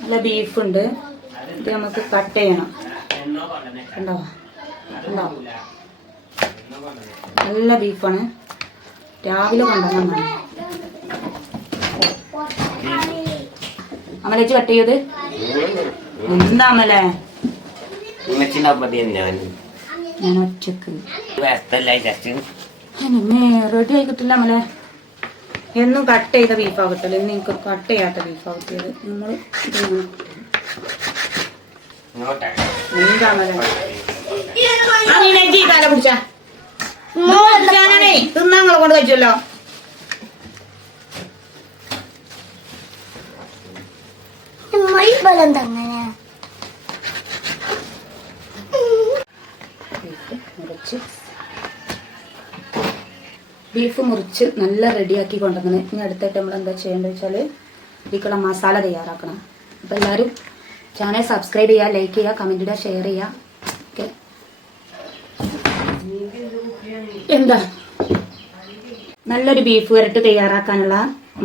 നല്ല ബീഫുണ്ട്. ഇത് നമുക്ക് കട്ട് ചെയ്യണം. ഉണ്ടോ ഉണ്ടോ? നല്ല ബീഫാണ്. രാവിലെ കൊണ്ടുവന്നാണ് അമലേച്ച് കട്ട് ചെയ്ത്. എന്താ അമലേ ഞാൻ ഒറ്റക്ക് റെഡി ആയി കിട്ടില്ല അമലേ. എന്നും കട്ട് ചെയ്ത ബീഫാ കിട്ടല്. ഇന്ന് എനിക്ക് കട്ട് ചെയ്യാത്ത ബീഫാ കിട്ടിയത്. നമ്മൾ എന്താ അമലേ തല പിടിച്ചാ തിന്നാങ്ങളെ കൊണ്ട് കഴിച്ചല്ലോ. ബീഫ് മുറിച്ച് നല്ല റെഡിയാക്കി കൊണ്ടുവന്നത്. ഇനി അടുത്തായിട്ട് നമ്മൾ എന്താ ചെയ്യേണ്ടത് വെച്ചാൽ ഇതിക്കുള്ള മസാല തയ്യാറാക്കണം. അപ്പം എല്ലാവരും ചാനൽ സബ്സ്ക്രൈബ് ചെയ്യുക, ലൈക്ക് ചെയ്യുക, കമൻറ്റ് ചെയ്യുക, ഷെയർ ചെയ്യുക. ഓക്കെ, എന്താ നല്ലൊരു ബീഫ് വരട്ട് തയ്യാറാക്കാനുള്ള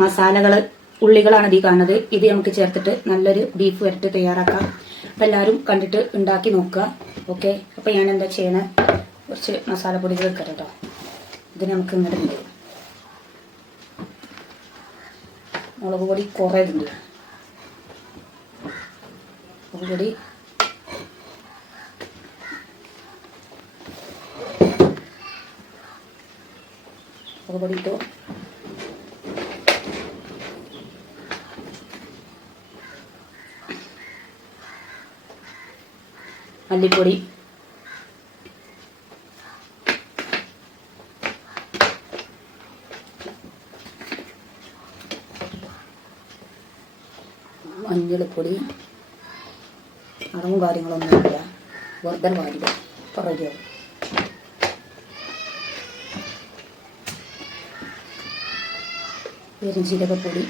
മസാലകൾ ഉള്ളികളാണ് ഇതിൽ കാണുന്നത്. ഇത് നമുക്ക് ചേർത്തിട്ട് നല്ലൊരു ബീഫ് വരട്ട് തയ്യാറാക്കാം. അപ്പം എല്ലാവരും കണ്ടിട്ട് ഉണ്ടാക്കി നോക്കുക. ഓക്കെ, അപ്പം ഞാൻ എന്താ ചെയ്യണത്, കുറച്ച് മസാലപ്പൊടികൾ വെക്കാം കേട്ടോ. ഇത് നമുക്ക് ഇങ്ങോട്ട് ഉണ്ട്. മുളക് പൊടി കുറേ ഉണ്ട്. മുളക് പൊടി ഇട്ടു. മല്ലിപ്പൊടി, മഞ്ഞൾപ്പൊടി, അളവും കാര്യങ്ങളൊന്നുമില്ല, വെറുതെ വാരില്ല. ഇപ്പം റെഡിയാവും. പെരുംജീരകപ്പൊടി,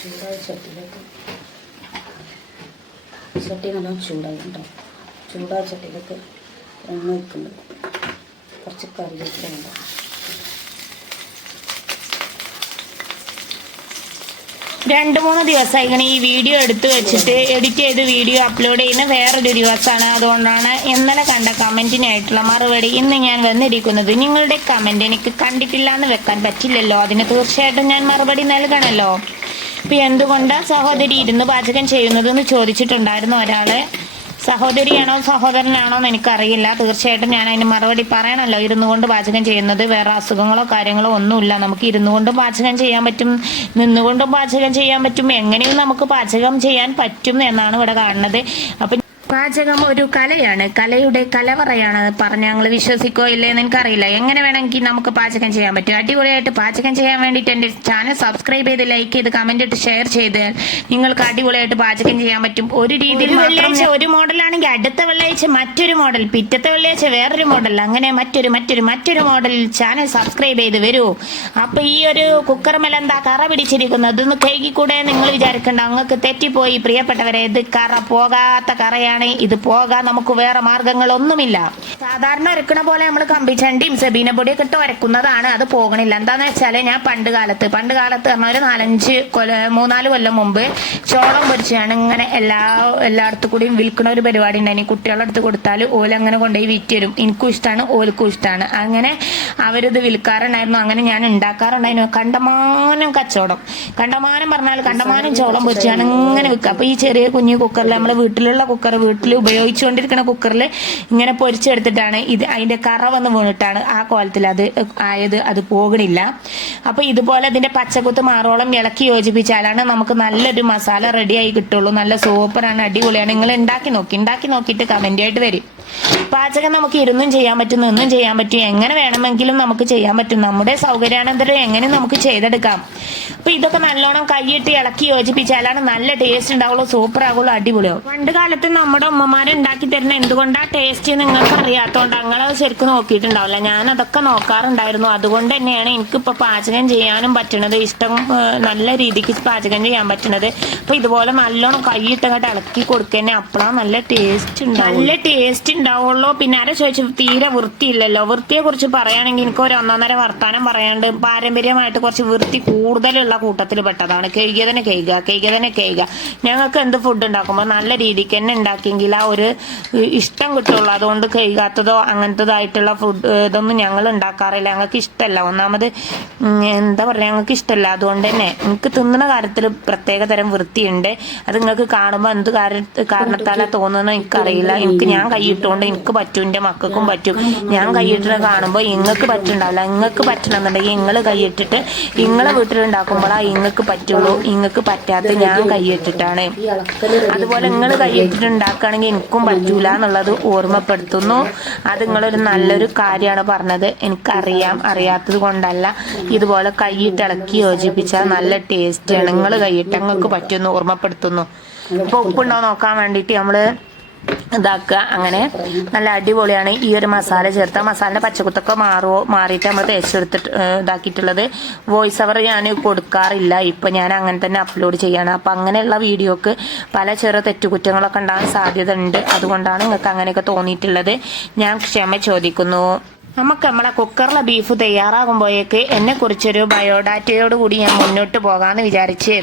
ചൂടായ ചട്ടിയിലേക്ക്, ചട്ടി നല്ലോണം ചൂടായി കേട്ടോ. ചൂടായ ചട്ടിയിലേക്ക് എണ്ണ വയ്ക്കുന്നുണ്ട്. കുറച്ച് കറിവേപ്പില. 2-3 ദിവസമായി ഇങ്ങനെ ഈ വീഡിയോ എടുത്ത് വെച്ചിട്ട് എഡിറ്റ് ചെയ്ത് വീഡിയോ അപ്ലോഡ് ചെയ്യുന്ന വേറൊരു ദിവസമാണ്. അതുകൊണ്ടാണ് ഇന്നലെ കണ്ട കമൻറ്റിനായിട്ടുള്ള മറുപടി ഇന്ന് ഞാൻ വന്നിരിക്കുന്നത്. നിങ്ങളുടെ കമൻറ്റ് എനിക്ക് കണ്ടിട്ടില്ല എന്ന് വെക്കാൻ പറ്റില്ലല്ലോ, അതിന് തീർച്ചയായിട്ടും ഞാൻ മറുപടി നൽകണമല്ലോ. ഇപ്പം എന്തുകൊണ്ട് സഹോദരി ഇരുന്ന് പാചകം ചെയ്യുന്നതെന്ന് ചോദിച്ചിട്ടുണ്ടായിരുന്നു ഒരാളെ. സഹോദരിയാണോ സഹോദരനാണോ എന്ന് എനിക്കറിയില്ല. തീർച്ചയായിട്ടും ഞാൻ അതിന് മറുപടി പറയണമല്ലോ. ഇരുന്നു കൊണ്ട് പാചകം ചെയ്യുന്നത് വേറെ അസുഖങ്ങളോ കാര്യങ്ങളോ ഒന്നുമില്ല. നമുക്ക് ഇരുന്നു കൊണ്ടും പാചകം ചെയ്യാൻ പറ്റും, നിന്നുകൊണ്ടും പാചകം ചെയ്യാൻ പറ്റും. എങ്ങനെയും നമുക്ക് പാചകം ചെയ്യാൻ പറ്റും എന്നാണ് ഇവിടെ കാണുന്നത്. അപ്പം പാചകം ഒരു കലയാണ്, കലയുടെ കലവറയാണ് പറഞ്ഞ് ഞങ്ങൾ വിശ്വസിക്കോ ഇല്ലേന്ന് എനിക്കറിയില്ല. എങ്ങനെ വേണമെങ്കിൽ നമുക്ക് പാചകം ചെയ്യാൻ പറ്റും. അടിപൊളിയായിട്ട് പാചകം ചെയ്യാൻ വേണ്ടിയിട്ട് എൻ്റെ ചാനൽ സബ്സ്ക്രൈബ് ചെയ്ത് ലൈക്ക് ചെയ്ത് കമന്റ് ഇട്ട് ഷെയർ ചെയ്ത് നിങ്ങൾക്ക് അടിപൊളിയായിട്ട് പാചകം ചെയ്യാൻ പറ്റും. ഒരു രീതിയിൽ വെള്ളിയാഴ്ച ഒരു മോഡലാണെങ്കിൽ അടുത്ത വെള്ളിയാഴ്ച മറ്റൊരു മോഡൽ, പിറ്റത്തെ വെള്ളിയാഴ്ച വേറൊരു മോഡൽ, അങ്ങനെ മറ്റൊരു മോഡലിൽ ചാനൽ സബ്സ്ക്രൈബ് ചെയ്ത് വരൂ. അപ്പൊ ഈ ഒരു കുക്കർമേൽ എന്താ കറ പിടിച്ചിരിക്കുന്നത്, ഇതൊന്ന് കഴുകിക്കൂടെ നിങ്ങൾ വിചാരിക്കണ്ട. അങ്ങക്ക് തെറ്റിപ്പോയി പ്രിയപ്പെട്ടവരെ. ഇത് കറ പോകാത്ത കറയാണ്. ഇത് പോകാൻ നമുക്ക് വേറെ മാർഗങ്ങളൊന്നുമില്ല. സാധാരണ ഒരക്കണ പോലെ നമ്മൾ കമ്പിച്ചണ്ടിയും സെബീന പൊടിയൊക്കെ ഇട്ട് ഒരക്കുന്നതാണ്. അത് പോകണില്ല. എന്താന്ന് വെച്ചാല് ഞാൻ പണ്ട് കാലത്ത് പറഞ്ഞ ഒരു 3-4 കൊല്ലം മുമ്പ് ചോളം പൊരിച്ചാണ് ഇങ്ങനെ എല്ലായിടത്തു കൂടിയും വിൽക്കണ ഒരു പരിപാടി ഉണ്ടായി. കുട്ടികളുടെ അടുത്ത് കൊടുത്താൽ ഓലങ്ങനെ കൊണ്ടുപോയി വിറ്റരും. എനിക്കും ഇഷ്ടമാണ്, ഓൽക്കും ഇഷ്ടമാണ്. അങ്ങനെ അവരിത് വിൽക്കാറുണ്ടായിരുന്നു. അങ്ങനെ ഞാൻ ഉണ്ടാക്കാറുണ്ടായിരുന്നു. കണ്ടമാനം കച്ചവടം, കണ്ടമാനം പറഞ്ഞാൽ കണ്ടമാനം ചോളം പൊരിച്ചാണ് ഇങ്ങനെ വിൽക്കുക. അപ്പൊ ഈ ചെറിയ കുഞ്ഞു കുക്കറിൽ, നമ്മളെ വീട്ടിലുള്ള കുക്കർ, വീട്ടിൽ ഉപയോഗിച്ചുകൊണ്ടിരിക്കുന്ന കുക്കറിൽ ഇങ്ങനെ പൊരിച്ചെടുത്തിട്ടാണ് ഇത്. അതിന്റെ കറ വന്ന് വീണിട്ടാണ് ആ കോലത്തിൽ അത് ആയത്. അത് പോകണില്ല. അപ്പൊ ഇതുപോലെ ഇതിന്റെ പച്ചക്കുത്ത് മാറോളം ഇളക്കി യോജിപ്പിച്ചാലാണ് നമുക്ക് നല്ലൊരു മസാല റെഡി ആയി കിട്ടുള്ളൂ. നല്ല സൂപ്പറാണ്, അടിപൊളിയാണ്. നിങ്ങൾ ഉണ്ടാക്കി നോക്കിയിട്ട് കമന്റ് ആയിട്ട് വരും. പാചകം നമുക്ക് ഇരുന്നും ചെയ്യാൻ പറ്റും, നിന്നും ചെയ്യാൻ പറ്റും, എങ്ങനെ വേണമെങ്കിലും നമുക്ക് ചെയ്യാൻ പറ്റും. നമ്മുടെ സൗകര്യാനന്തരം എങ്ങനെ നമുക്ക് ചെയ്തെടുക്കാം. അപ്പൊ ഇതൊക്കെ നല്ലോണം കൈയിട്ട് ഇളക്കി യോജിപ്പിച്ചാലാണ് നല്ല ടേസ്റ്റ് ഉണ്ടാവുള്ളൂ, സൂപ്പർ ആകുള്ളൂ, അടിപൊളിയാവും. പണ്ട് കാലത്ത് നമ്മുടെ ഉമ്മമാരെ ഉണ്ടാക്കി തരുന്ന എന്തുകൊണ്ടാ ടേസ്റ്റ് നിങ്ങൾക്ക് അറിയാത്തതുകൊണ്ട് ഞങ്ങളത് ശരിക്കും നോക്കിയിട്ടുണ്ടാവില്ല. ഞാൻ അതൊക്കെ നോക്കാറുണ്ടായിരുന്നു. അതുകൊണ്ട് തന്നെയാണ് എനിക്കിപ്പോൾ പാചകം ചെയ്യാനും പറ്റണത്, ഇഷ്ടം നല്ല രീതിക്ക് പാചകം ചെയ്യാൻ പറ്റണത്. അപ്പൊ ഇതുപോലെ നല്ലോണം കൈയിട്ടങ്ങോട്ട് ഇളക്കി കൊടുക്കന്നെ അപ്പോഴാണ് നല്ല ടേസ്റ്റ് ഉണ്ടാവുള്ളൂ. പിന്നെ ആരെ ചോദിച്ചു തീരെ വൃത്തിയില്ലല്ലോ. വൃത്തിയെ കുറിച്ച് പറയുകയാണെങ്കിൽ എനിക്ക് ഒരു ഒന്നൊന്നര വർത്താനം പറയാണ്ട്. പാരമ്പര്യമായിട്ട് കുറച്ച് വൃത്തി കൂടുതലുള്ള കൂട്ടത്തിൽ പെട്ടതാണ്. കഴുകിയ തന്നെ കഴുകുക. ഞങ്ങൾക്ക് എന്ത് ഫുഡ് ഉണ്ടാക്കുമ്പോൾ നല്ല രീതിക്ക് തന്നെ ഉണ്ടാക്കിയെങ്കിൽ ആ ഒരു ഇഷ്ടം കിട്ടുള്ളൂ. അതുകൊണ്ട് കഴുകാത്തതോ അങ്ങനത്തതായിട്ടുള്ള ഫുഡ് ഇതൊന്നും ഞങ്ങൾ ഉണ്ടാക്കാറില്ല. ഞങ്ങൾക്ക് ഇഷ്ടമല്ല. ഒന്നാമത് എന്താ പറയുക, ഞങ്ങൾക്ക് ഇഷ്ടമല്ല. അതുകൊണ്ട് തന്നെ എനിക്ക് തിന്നുന്ന കാര്യത്തിൽ പ്രത്യേക തരം വൃത്തിയുണ്ട്. അത് നിങ്ങൾക്ക് കാണുമ്പോൾ എന്ത് കാരണത്താലാ തോന്നുന്നത് എനിക്കറിയില്ല. ഞാൻ കൈയിട്ടുകൊണ്ട് എനിക്ക് പറ്റും, എൻ്റെ മക്കൾക്കും പറ്റും. ഞാൻ കൈയിട്ടിട്ട് കാണുമ്പോൾ നിങ്ങൾക്ക് പറ്റുണ്ടാവില്ല. നിങ്ങൾക്ക് പറ്റണമെന്നുണ്ടെങ്കിൽ നിങ്ങൾ കൈയിട്ടിട്ട് നിങ്ങളെ വീട്ടിലുണ്ടാക്കുമ്പോഴാണ് നിങ്ങൾക്ക് പറ്റുള്ളൂ. നിങ്ങൾക്ക് പറ്റാത്ത ഞാൻ കൈയിട്ടിട്ടാണ്. അതുപോലെ നിങ്ങൾ കൈയിട്ടിട്ട് ഉണ്ടാക്കുകയാണെങ്കിൽ എനിക്കും പറ്റൂല എന്നുള്ളത് ഓർമ്മപ്പെടുത്തുന്നു. അത് നിങ്ങളൊരു നല്ലൊരു കാര്യമാണ് പറഞ്ഞത്. എനിക്കറിയാം, അറിയാത്തത് കൊണ്ടല്ല. ഇതുപോലെ കൈയിട്ട് ഇളക്കി യോജിപ്പിച്ചാൽ നല്ല ടേസ്റ്റാണ്. നിങ്ങൾ കൈയിട്ട് നിങ്ങൾക്ക് പറ്റുമെന്ന് ഓർമ്മപ്പെടുത്തുന്നു. അപ്പോൾ ഉപ്പുണ്ടോ നോക്കാൻ വേണ്ടിയിട്ട് നമ്മൾ ഇതാക്കുക. അങ്ങനെ നല്ല അടിപൊളിയാണ്. ഈ ഒരു മസാല ചേർത്ത മസാലയുടെ പച്ചക്കുത്തൊക്കെ മാറിയിട്ട് നമ്മൾ തേച്ചെടുത്തിട്ട് ഇതാക്കിയിട്ടുള്ളത്. വോയിസ് ഓവർ ഞാൻ കൊടുക്കാറില്ല. ഇപ്പം ഞാൻ അങ്ങനെ തന്നെ അപ്ലോഡ് ചെയ്യാണ്. അപ്പം അങ്ങനെയുള്ള വീഡിയോക്ക് പല ചെറു തെറ്റുകുറ്റങ്ങളൊക്കെ ഉണ്ടാകാൻ സാധ്യത ഉണ്ട്. അതുകൊണ്ടാണ് നിങ്ങൾക്ക് അങ്ങനെയൊക്കെ തോന്നിയിട്ടുള്ളത്. ഞാൻ ക്ഷമ ചോദിക്കുന്നു. നമുക്ക് നമ്മളെ കുക്കറിലെ ബീഫ് തയ്യാറാകുമ്പോഴേക്ക് എന്നെക്കുറിച്ചൊരു ബയോഡാറ്റയോടുകൂടി ഞാൻ മുന്നോട്ട് പോകാമെന്ന് വിചാരിച്ച്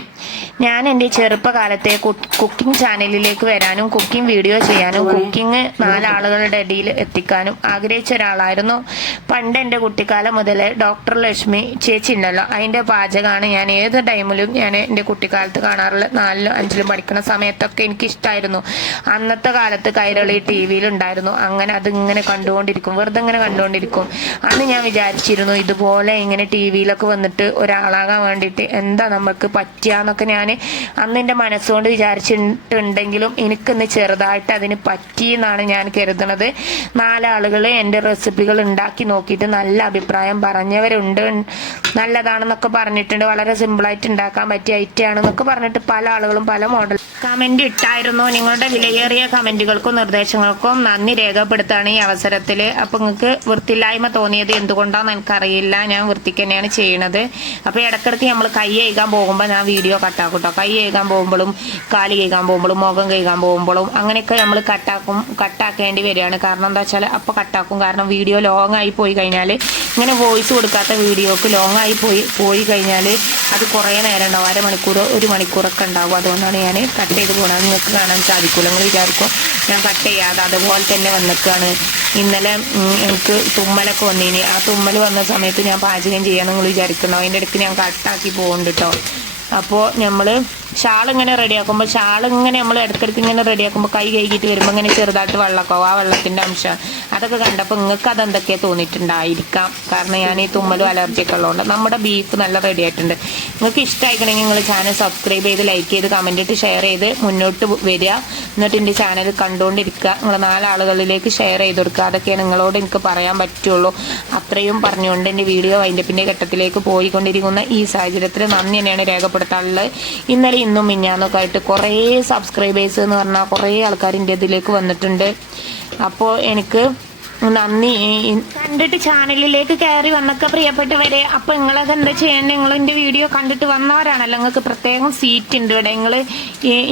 ഞാൻ എൻ്റെ ചെറുപ്പകാലത്തെ കുക്കിംഗ് ചാനലിലേക്ക് വരാനും കുക്കിംഗ് വീഡിയോ ചെയ്യാനും കുക്കിംഗ് 4 ആളുകളുടെ ഇടയിൽ എത്തിക്കാനും ആഗ്രഹിച്ച ഒരാളായിരുന്നു. പണ്ട് എൻ്റെ കുട്ടിക്കാലം മുതൽ ഡോക്ടർ ലക്ഷ്മി ചേച്ചി ഉണ്ടല്ലോ, അതിൻ്റെ പാചകമാണ് ഞാൻ ഏത് ടൈമിലും ഞാൻ എൻ്റെ കുട്ടിക്കാലത്ത് കാണാറുള്ളത്. 4ലും 5ലും പഠിക്കുന്ന സമയത്തൊക്കെ എനിക്കിഷ്ടമായിരുന്നു. അന്നത്തെ കാലത്ത് കൈരളി TV യിലുണ്ടായിരുന്നു. അങ്ങനെ അതിങ്ങനെ കണ്ടുകൊണ്ടിരിക്കും, വെറുതെ ഇങ്ങനെ കണ്ടുകൊണ്ടിരിക്കും. അന്ന് ഞാൻ വിചാരിച്ചിരുന്നു ഇതുപോലെ ഇങ്ങനെ TV യിലൊക്കെ വന്നിട്ട് ഒരാളാകാൻ വേണ്ടിയിട്ട് എന്താ നമുക്ക് പറ്റിയാന്നൊക്കെ ഞാൻ അന്ന് എൻ്റെ മനസ്സുകൊണ്ട് വിചാരിച്ചിട്ടുണ്ടെങ്കിലും എനിക്കിന്ന് ചെറുതായിട്ട് അതിന് പറ്റിയെന്നാണ് ഞാൻ കരുതുന്നത്. 4 ആളുകൾ എൻ്റെ റെസിപ്പികൾ ഉണ്ടാക്കി നോക്കിയിട്ട് നല്ല അഭിപ്രായം പറഞ്ഞവരുണ്ട്. നല്ലതാണെന്നൊക്കെ പറഞ്ഞിട്ടുണ്ട്. വളരെ സിമ്പിളായിട്ട് ഉണ്ടാക്കാൻ പറ്റിയ ഐറ്റമാണെന്നൊക്കെ പറഞ്ഞിട്ട് പല ആളുകളും പല മോഡൽ കമന്റ് ഇട്ടായിരുന്നു. നിങ്ങളുടെ വിലയേറിയ കമന്റുകൾക്കും നിർദ്ദേശങ്ങൾക്കും നന്ദി രേഖപ്പെടുത്താണ് ഈ അവസരത്തിൽ. അപ്പോൾ നിങ്ങൾക്ക് വൃത്തിയില്ലായ്മ തോന്നിയത് എന്തുകൊണ്ടാണെന്ന് എനിക്കറിയില്ല. ഞാൻ വൃത്തിക്ക് തന്നെയാണ് ചെയ്യണത്. അപ്പോൾ ഇടയ്ക്കിടയ്ക്ക് നമ്മൾ കൈ കഴുകാൻ പോകുമ്പോൾ ഞാൻ വീഡിയോ കട്ടാക്കും കേട്ടോ. കൈ കഴുകാൻ പോകുമ്പോഴും കാല് കഴുകാൻ പോകുമ്പോഴും മുഖം കഴുകാൻ പോകുമ്പോഴും അങ്ങനെയൊക്കെ നമ്മൾ കട്ടാക്കേണ്ടി വരികയാണ്. കാരണം എന്താ വെച്ചാൽ അപ്പോൾ കട്ടാക്കും. കാരണം വീഡിയോ ലോങ് ആയി പോയി കഴിഞ്ഞാൽ, ഇങ്ങനെ വോയിസ് കൊടുക്കാത്ത വീഡിയോക്ക് ലോങ് ആയി പോയി കഴിഞ്ഞാൽ അത് കുറേ നേരം ഉണ്ടാവും. 1/2 മണിക്കൂർ 1 മണിക്കൂറൊക്കെ ഉണ്ടാവും. അതുകൊണ്ടാണ് ഞാൻ കട്ട് ചെയ്ത് പോകണം. നിങ്ങൾക്ക് കാണാൻ സാധിക്കില്ല. നിങ്ങൾ വിചാരിക്കും ഞാൻ കട്ട് ചെയ്യാതെ അതുപോലെ തന്നെ വന്നിക്കാണ്. ഇന്നലെ എനിക്ക് തുമ്മലൊക്കെ വന്നിനി. ആ തുമ്മൽ വന്ന സമയത്ത് ഞാൻ പാചകം ചെയ്യാൻ നിങ്ങൾ വിചാരിക്കണോ? അതിൻ്റെ ഇടയ്ക്ക് ഞാൻ കട്ടാക്കി പോകുന്നുണ്ട് കേട്ടോ. അപ്പോൾ നമ്മൾ ഷാളിങ്ങനെ റെഡിയാക്കുമ്പോൾ നമ്മൾ ഇടയ്ക്കിടയ്ക്ക് ഇങ്ങനെ റെഡിയാക്കുമ്പോൾ കൈ കഴുകിയിട്ട് വരുമ്പോൾ ഇങ്ങനെ ചെറുതായിട്ട് വെള്ളമൊക്കെ ആ വെള്ളത്തിൻ്റെ അംശം അതൊക്കെ കണ്ടപ്പോൾ നിങ്ങൾക്ക് അതെന്തൊക്കെയാണ് തോന്നിയിട്ടുണ്ടായിരിക്കാം. കാരണം ഞാൻ ഈ തുമ്മലും അലർജിയൊക്കെ ഉള്ളതുകൊണ്ട്. നമ്മുടെ ബീഫ് നല്ല റെഡി ആയിട്ടുണ്ട്. നിങ്ങൾക്ക് ഇഷ്ടമായിക്കണമെങ്കിൽ നിങ്ങൾ ചാനൽ സബ്സ്ക്രൈബ് ചെയ്ത് ലൈക്ക് ചെയ്ത് കമൻറ്റ് ഇട്ട് ഷെയർ ചെയ്ത് മുന്നോട്ട് വരിക. എന്നിട്ട് എൻ്റെ ചാനൽ കണ്ടുകൊണ്ടിരിക്കുക. നിങ്ങൾ 4 ആളുകളിലേക്ക് ഷെയർ ചെയ്ത് കൊടുക്കുക. അതൊക്കെയാണ് നിങ്ങളോട് എനിക്ക് പറയാൻ പറ്റുള്ളൂ. അത്രയും പറഞ്ഞുകൊണ്ട് എൻ്റെ വീഡിയോ അതിൻ്റെ പിന്നെ ഘട്ടത്തിലേക്ക് പോയിക്കൊണ്ടിരിക്കുന്ന ഈ സാഹചര്യത്തിൽ നന്ദി തന്നെയാണ് രേഖപ്പെടുത്താനുള്ളത്. ഇന്നലെ ഇന്നും മിഞ്ഞാന്നൊക്കെ ആയിട്ട് കുറേ സബ്സ്ക്രൈബേഴ്സ് എന്ന് പറഞ്ഞാൽ കുറേ ആൾക്കാരിൻ്റെ ഇതിലേക്ക് വന്നിട്ടുണ്ട്. അപ്പോൾ എനിക്ക് നന്ദി. കണ്ടിട്ട് ചാനലിലേക്ക് കയറി വന്നൊക്കെ പ്രിയപ്പെട്ടവരെ. അപ്പോൾ നിങ്ങളത് എന്താ ചെയ്യേണ്ടത്? നിങ്ങൾ എൻ്റെ വീഡിയോ കണ്ടിട്ട് വന്നവരാണല്ലോ, നിങ്ങൾക്ക് പ്രത്യേകം സീറ്റ് ഉണ്ട് ഇവിടെ.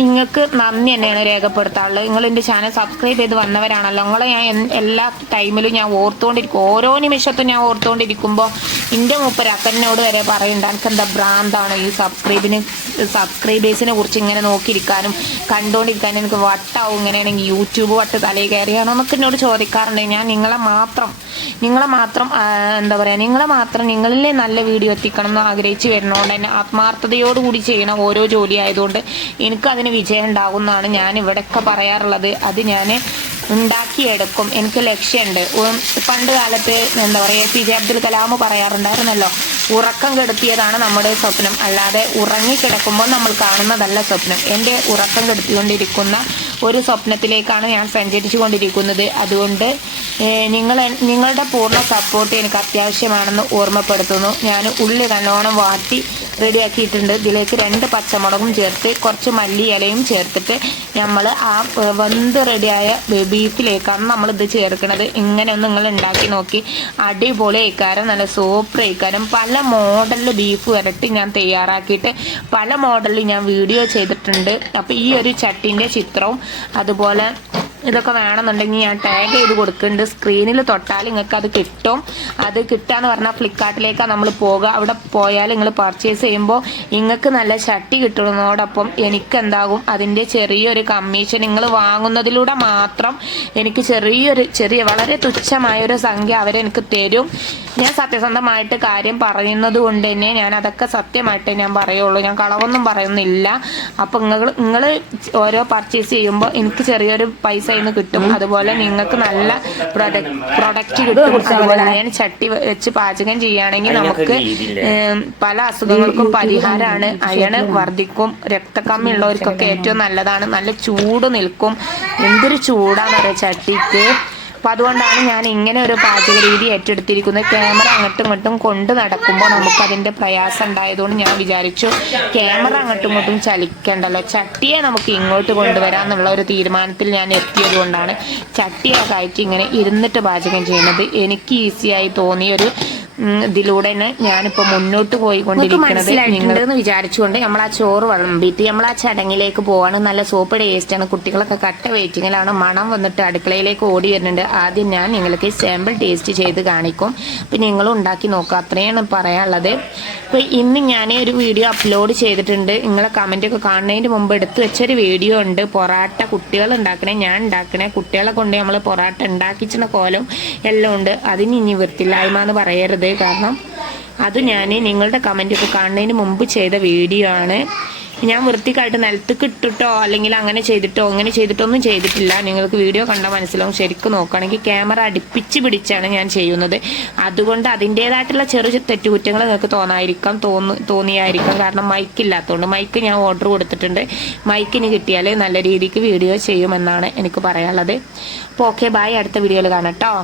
നിങ്ങൾക്ക് നന്ദി തന്നെയാണ് രേഖപ്പെടുത്താറുള്ളത്. നിങ്ങൾ എൻ്റെ ചാനൽ സബ്സ്ക്രൈബ് ചെയ്ത് വന്നവരാണല്ലോ. നിങ്ങളെ ഞാൻ എല്ലാ ടൈമിലും ഞാൻ ഓർത്തുകൊണ്ടിരിക്കും. ഓരോ നിമിഷത്തും ഞാൻ ഓർത്തുകൊണ്ടിരിക്കുമ്പോൾ എൻ്റെ മൂപ്പരക്കനോട് വരെ പറയുന്നുണ്ട് എനിക്ക് എന്താ ഭ്രാന്താണ് ഈ സബ്സ്ക്രൈബേഴ്സിനെ കുറിച്ച് ഇങ്ങനെ നോക്കിയിരിക്കാനും കണ്ടുകൊണ്ടിരിക്കാനും എനിക്ക് വട്ടാവും. ഇങ്ങനെയാണെങ്കിൽ യൂട്യൂബ് വട്ട് തലയിൽ കയറിയാണോ എന്നൊക്കെ എന്നോട് ചോദിക്കാറുണ്ട്. ഞാൻ നിങ്ങളെ മാത്രം എന്താ പറയുക, നിങ്ങളിലെ നല്ല വീഡിയോ എത്തിക്കണം എന്ന് ആഗ്രഹിച്ച് വരുന്നതുകൊണ്ട് തന്നെ ആത്മാർത്ഥതയോടുകൂടി ചെയ്യണ ഓരോ ജോലി ആയതുകൊണ്ട് എനിക്കതിന് വിജയം ഉണ്ടാകുമെന്നാണ് ഞാൻ ഇവിടെയൊക്കെ പറയാറുള്ളത്. അത് ഞാൻ ഉണ്ടാക്കിയെടുക്കും. എനിക്ക് ലക്ഷ്യമുണ്ട്. പണ്ട് കാലത്ത് എന്താ പറയുക, APJ അബ്ദുൽ കലാം പറയാറുണ്ടായിരുന്നല്ലോ, ഉറക്കം കെടുത്തിയതാണ് നമ്മുടെ സ്വപ്നം, അല്ലാതെ ഉറങ്ങിക്കിടക്കുമ്പോൾ നമ്മൾ കാണുന്നതല്ല സ്വപ്നം. എൻ്റെ ഉറക്കം കെടുത്തിക്കൊണ്ടിരിക്കുന്ന ഒരു സ്വപ്നത്തിലേക്കാണ് ഞാൻ സഞ്ചരിച്ചു കൊണ്ടിരിക്കുന്നത്. അതുകൊണ്ട് നിങ്ങളുടെ പൂർണ്ണ സപ്പോർട്ട് എനിക്ക് അത്യാവശ്യമാണെന്ന് ഓർമ്മപ്പെടുത്തുന്നു. ഞാൻ ഉള്ളി നല്ലോണം വാട്ടി റെഡിയാക്കിയിട്ടുണ്ട്. ഇതിലേക്ക് 2 പച്ചമുളകും ചേർത്ത് കുറച്ച് മല്ലി ഇലയും ചേർത്തിട്ട് നമ്മൾ ആ വെന്ത് റെഡിയായ ബീഫിലേക്കാണ് നമ്മളിത് ചേർക്കുന്നത്. ഇങ്ങനെ ഒന്ന് നിങ്ങൾ ഉണ്ടാക്കി നോക്കി, അടിപൊളി ആയിക്കാരം, നല്ല സൂപ്പർ ആയിക്കാരം. പല മോഡലിൽ ബീഫ് വരട്ടി ഞാൻ തയ്യാറാക്കിയിട്ട് പല മോഡലിൽ ഞാൻ വീഡിയോ ചെയ്തിട്ടുണ്ട്. അപ്പോൾ ഈ ഒരു ചട്ടിൻ്റെ ചിത്രവും അതുപോലെ ഇതൊക്കെ വേണമെന്നുണ്ടെങ്കിൽ ഞാൻ ടാഗ് ചെയ്ത് കൊടുക്കുന്നുണ്ട്. സ്ക്രീനിൽ തൊട്ടാൽ നിങ്ങൾക്ക് അത് കിട്ടും. അത് കിട്ടാന്ന് പറഞ്ഞാൽ ഫ്ലിപ്കാർട്ടിലേക്കാണ് നമ്മൾ പോകുക. അവിടെ പോയാൽ നിങ്ങൾ പർച്ചേസ് ചെയ്യുമ്പോൾ നിങ്ങൾക്ക് നല്ല ചട്ടി കിട്ടുന്നതോടൊപ്പം എനിക്ക് എന്താകും അതിൻ്റെ ചെറിയൊരു കമ്മീഷൻ നിങ്ങൾ വാങ്ങുന്നതിലൂടെ മാത്രം എനിക്ക് ചെറിയ വളരെ തുച്ഛമായൊരു സംഖ്യ അവരെനിക്ക് തരും. ഞാൻ സത്യസന്ധമായിട്ട് കാര്യം പറയുന്നത് കൊണ്ട് തന്നെ ഞാൻ അതൊക്കെ സത്യമായിട്ട് ഞാൻ പറയുള്ളൂ, ഞാൻ കളവൊന്നും പറയുന്നില്ല. അപ്പം നിങ്ങൾ ഓരോ പർച്ചേസ് ചെയ്യുമ്പോൾ എനിക്ക് ചെറിയൊരു പൈസ ഇന്ന് കിട്ടും. അതുപോലെ നിങ്ങൾക്ക് നല്ല പ്രൊഡക്റ്റ് കിട്ടും. അതുപോലെ അയൺ ചട്ടി വെച്ച് പാചകം ചെയ്യുകയാണെങ്കിൽ നമുക്ക് പല അസുഖങ്ങൾക്കും പരിഹാരമാണ്. അയൺ വർദ്ധിക്കും. രക്തക്കമ്മി ഉള്ളവർക്കൊക്കെ ഏറ്റവും നല്ലതാണ്. നല്ല ചൂട് നിൽക്കും. എന്തൊരു ചൂടാണെന്ന് അറിയാം ചട്ടിക്ക്. അപ്പം അതുകൊണ്ടാണ് ഞാൻ ഇങ്ങനെ ഒരു പാചക രീതി ഏറ്റെടുത്തിരിക്കുന്നത്. ക്യാമറ അങ്ങോട്ടും ഇങ്ങോട്ടും കൊണ്ട് നടക്കുമ്പോൾ നമുക്കതിൻ്റെ പ്രയാസം ഉണ്ടായതുകൊണ്ട് ഞാൻ വിചാരിച്ചു ക്യാമറ അങ്ങോട്ടും ഇങ്ങോട്ടും ചലിക്കണ്ടല്ലോ, ചട്ടിയെ നമുക്ക് ഇങ്ങോട്ട് കൊണ്ടുവരാമെന്നുള്ള ഒരു തീരുമാനത്തിൽ ഞാൻ എത്തിയത് കൊണ്ടാണ് ചട്ടിയൊക്കെ ആയിട്ട് ഇങ്ങനെ ഇരുന്നിട്ട് പാചകം ചെയ്യുന്നത്. എനിക്ക് ഈസിയായി തോന്നിയൊരു ഇതിലൂടെ ഞാനിപ്പോൾ മുന്നോട്ട് പോയിക്കൊണ്ടിരിക്കുന്നത് നിങ്ങളെന്ന് വിചാരിച്ചുകൊണ്ട് നമ്മൾ ആ ചോറ് വിളമ്പിയിട്ട് നമ്മൾ ആ ചടങ്ങിലേക്ക് പോവാണ്. നല്ല സൂപ്പർ ടേസ്റ്റാണ്. കുട്ടികളൊക്കെ കട്ട വെയിറ്റിങ്ങിലാണ്. മണം വന്നിട്ട് അടുക്കളയിലേക്ക് ഓടി വരുന്നുണ്ട്. ആദ്യം ഞാൻ നിങ്ങൾക്ക് സാമ്പിൾ ടേസ്റ്റ് ചെയ്ത് കാണിക്കും. അപ്പം നിങ്ങളും ഉണ്ടാക്കി നോക്കുക. അത്രയാണ് പറയാനുള്ളത്. അപ്പോൾ ഇന്ന് ഞാൻ ഒരു വീഡിയോ അപ്ലോഡ് ചെയ്തിട്ടുണ്ട്. നിങ്ങളെ കമൻറ്റൊക്കെ കാണുന്നതിന് മുമ്പ് എടുത്തു വെച്ചൊരു വീഡിയോ ഉണ്ട്. പൊറാട്ട കുട്ടികൾ ഉണ്ടാക്കണേ, ഞാൻ ഉണ്ടാക്കണേ, കുട്ടികളെ കൊണ്ട് നമ്മൾ പൊറാട്ട ഉണ്ടാക്കിച്ചിന കോലം എല്ലാം ഉണ്ട്. അതിന് ഇനി വൃത്തിയില്ലായ്മ എന്ന് പറയരുത്. കാരണം അത് ഞാൻ നിങ്ങളുടെ കമൻറ്റൊക്കെ കാണുന്നതിന് മുമ്പ് ചെയ്ത വീഡിയോ ആണ്. ഞാൻ വൃത്തിക്കായിട്ട് നിലത്തേക്ക് ഇട്ടിട്ടോ അല്ലെങ്കിൽ അങ്ങനെ ചെയ്തിട്ടോ ഒന്നും ചെയ്തിട്ടില്ല. നിങ്ങൾക്ക് വീഡിയോ കണ്ടാൽ മനസ്സിലാവും. ശരിക്കും നോക്കുകയാണെങ്കിൽ ക്യാമറ അടുപ്പിച്ച് പിടിച്ചാണ് ഞാൻ ചെയ്യുന്നത്. അതുകൊണ്ട് അതിൻ്റേതായിട്ടുള്ള ചെറിയ തെറ്റുകുറ്റങ്ങൾ നിങ്ങൾക്ക് തോന്നിയായിരിക്കാം. കാരണം മൈക്ക് ഇല്ലാത്തതുകൊണ്ട്. മൈക്ക് ഞാൻ ഓർഡർ കൊടുത്തിട്ടുണ്ട്. മൈക്കിന് കിട്ടിയാൽ നല്ല രീതിക്ക് വീഡിയോ ചെയ്യുമെന്നാണ് എനിക്ക് പറയാനുള്ളത്. അപ്പോൾ ഓക്കെ, ബൈ. അടുത്ത വീഡിയോയിൽ കാണാം കേട്ടോ.